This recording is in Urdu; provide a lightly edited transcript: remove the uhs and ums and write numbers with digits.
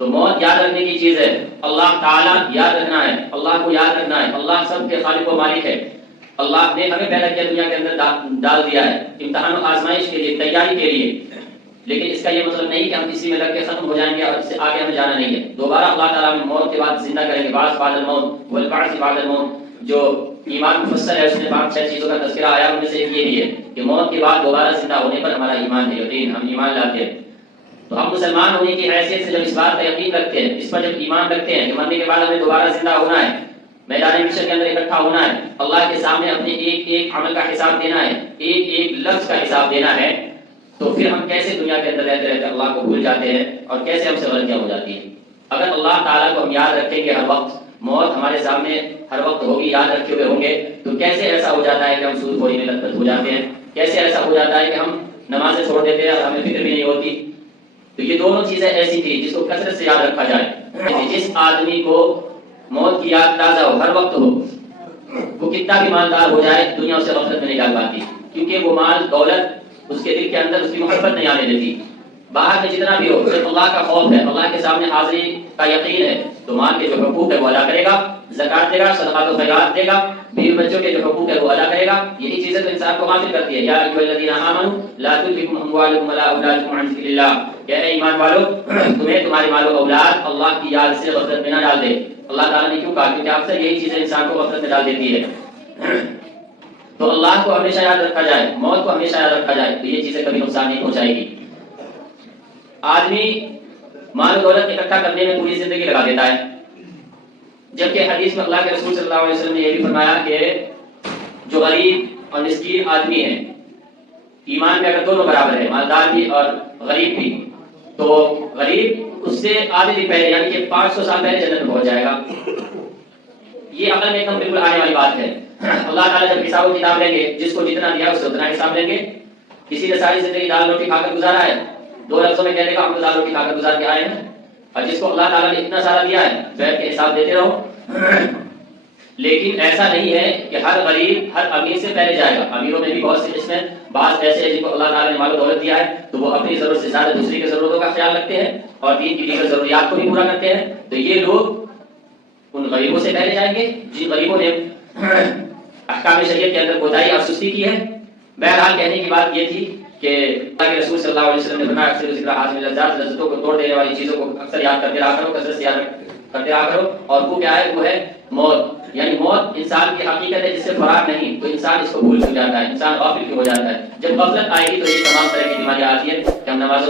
تو موت یاد رکھنے کی چیز ہے، اللہ تعالیٰ یاد رکھنا ہے، اللہ کو یاد رکھنا ہے، اللہ سب کے خالق و مالک ہے، اللہ نے ہمیں پیدا کیا دنیا کے اندر ڈال دیا ہے امتحان و آزمائش کے لیے، تیاری کے لیے، لیکن اس کا یہ مطلب نہیں کہ ہم اسی میں لگ کے ختم ہو جائیں گے اور اس سے آگے ہمیں جانا نہیں ہے۔ دوبارہ اللہ تعالیٰ ہمیں موت کے بعد زندہ کریں گے، بعث بعد الموت والبعث بعد الموت۔ جو ایمان مفسر ہے اس میں 5-6 چیزوں کا تذکرہ آیا، ان میں سے ایک یہ بھی ہے کہ موت کے بعد دوبارہ زندہ ہونے پر ہمارا ایمان ہے، یقین، ہم ایمان لاتے ہیں۔ تو ہم مسلمان ہونے کی حیثیت سے جب اس بات کا یقین رکھتے ہیں، اس پر جب ایمان رکھتے ہیں کہ مرنے کے بعد ہمیں دوبارہ زندہ ہونا ہے، میدان محشر کے اندر اکٹھا ہونا ہے، اللہ کے سامنے اپنے ایک ایک عمل کا حساب دینا ہے، ایک ایک لفظ کا حساب دینا ہے، تو پھر ہم کیسے دنیا کے اندر رہتے رہتے اللہ کو بھول جاتے ہیں اور کیسے ہم سے غلطیاں ہو جاتی ہیں۔ اگر اللہ تعالیٰ کو ہم یاد رکھیں گے، ہر وقت موت ہمارے سامنے ہر وقت ہوگی، یاد رکھے ہوئے ہوں گے، تو کیسے ایسا ہو جاتا ہے کہ ہم سود خوری میں لت ہو جاتے ہیں، کیسے ایسا ہو جاتا ہے کہ ہم نمازیں چھوڑ دیتے ہیں اور ہمیں فکر بھی نہیں ہوتی۔ تو یہ دونوں چیزیں ایسی تھی جس کو کثرت سے یاد رکھا جائے۔ جس آدمی کو موت کی یاد تازہ ہو، ہر وقت ہو، وہ کتنا بھی مالدار ہو جائے، دنیا اسے غفلت میں نہیں ڈال پاتی، کیونکہ وہ مال دولت اس کے دل کے اندر اس کی محبت نہیں آنے دیتی۔ باہر میں جتنا بھی ہو، جب اللہ کا خوف ہے، اللہ کے سامنے حاضری کا یقین ہے، تو مال کے جو حقوق ہے وہ ادا کرے گا، زکات دے گا، صدقات و خیرات دے گا، بیوی بچوں کے جو حقوق ہے وہ ادا کرے گا۔ یہی چیزیں تو انسان کو غافل کرتی ہے۔ یا ایھا الذین آمنوا لا تلھکم اموالکم ولا اولادکم عن ذکر اللہ، کہ اے ایمان والو، تمہیں تمہارے مال و اولاد اللہ کی یاد سے غفلت میں نہ ڈال دے۔ اللہ تعالیٰ نے کیوں کہا؟ کیونکہ اکثر یہی چیزیں انسان کو غفلت میں ڈال دیتی ہے۔ تو اللہ کو ہمیشہ یاد رکھا جائے، موت کو ہمیشہ یاد رکھا جائے، تو یہ چیزیں کبھی نقصان نہیں پہنچائے گی۔ آدمی مال و دولت اکٹھا کرنے میں پوری زندگی لگا دیتا ہے، جبکہ حدیث میں اللہ کے رسول صلی اللہ علیہ وسلم نے یہ بھی فرمایا کہ جو غریب اور مسکین آدمی ہے، ایمان میں اگر دونوں برابر ہے، مالدار بھی اور غریب بھی، تو غریب اس سے آدھے دن پہلے یعنی کہ 500 سال پہلے جنت میں پہنچ جائے گا۔ یہ عقل میں ایک دم بالکل آنے والی بات ہے۔ اللہ تعالیٰ جب حساب و کتاب لیں گے، جس کو جتنا دیا اس سے اتنا حساب لیں گے۔ کسی نے ساری زندگی دال روٹی کھا کر گزارا ہے، 2 لفظوں میں کہہ دے گا ہم تو دال روٹی کھا کر گزار کے آئے ہیں، اور جس کو اللہ تعالیٰ نے اتنا سارا دیا ہے بیٹھ کے حساب دیتے رہو۔ لیکن ایسا نہیں ہے کہ ہر غریب ہر امیر سے پہلے جائے گا۔ امیروں میں بھی بہت سی قسمیں، بعض ایسے ہیں جن کو اللہ تعالیٰ نے مال و دولت دیا ہے تو وہ اپنی ضرورت سے زیادہ دوسری کی ضرورتوں کا خیال رکھتے ہیں اور دین کی دیگر ضروریات کو بھی پورا کرتے ہیں، تو یہ لوگ ان غریبوں سے پہلے جائیں گے جن غریبوں نے احکام شریعت کے اندر کوتاہی اور سستی کی ہے۔ بہرحال کہنے کی بات یہ تھی کہ اللہ کے رسول صلی اللہ علیہ وسلم نے فرمایا اکثر ذکر حاصل لذات، لذتوں کو توڑ دینے والی چیزوں کو اکثر یاد کرتے رہا کرو، کثرت سے یاد کرتے رہا کرو، اور وہ کیا ہے؟ وہ ہے موت۔ یعنی موت انسان کی حقیقت ہے جس سے فرار نہیں، تو انسان اس کو بھول جاتا ہے، انسان غافل ہو جاتا ہے۔ جب غفلت آئے گی تو یہ تمام طرح کی بیماریاں آتی ہیں کہ ہم نماز